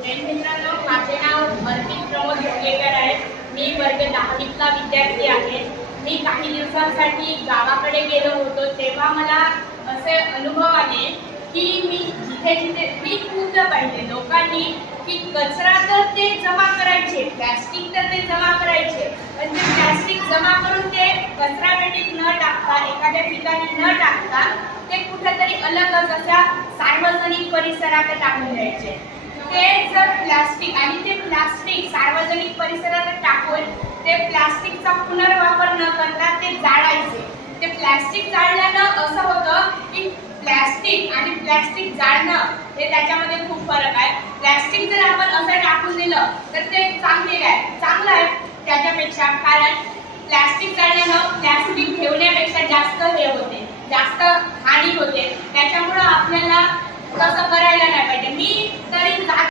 मित्रांनो, माझे नाव अर्पित प्रमोद योगेकर आहे। मी वर्ग 10वीतला विद्यार्थी आहे। मी काही दिवसांसाठी गावाकडे गेलो होतो, तेव्हा मला असे अनुभव आले की मी जिथे मी खूपदा पाहिले लोकांनी की कचरा तर ते जमा करायचे, प्लास्टिक तर ते जमा करायचे, पण ते प्लास्टिक जमा करून ते कचरा पेटीत न टाकता, एखाद्या ठिकाणी न टाकता ते कुठेतरी अलगच अशा सार्वजनिक परिसरात टाकून द्यायचे। ते जर प्लास्टिक आणि ते प्लास्टिक सार्वजनिक परिसरात टाकून ते प्लास्टिकचा पुनर्वापर न करता ते जाळायचे। ते प्लास्टिक जाळल्यानं असं होतं की प्लास्टिक आणि प्लास्टिक जाळणं हे त्याच्यामध्ये खूप फरक आहे। प्लास्टिक जर आपण असं टाकून दिलं तर ते चांगलं आहे त्याच्यापेक्षा, कारण प्लास्टिक जाळल्यानं प्लास्टिक ठेवण्यापेक्षा जास्त हे होते, जास्त हानी होते। त्याच्यामुळे आपल्याला तसं करायला नाही पाहिजे। मी तरी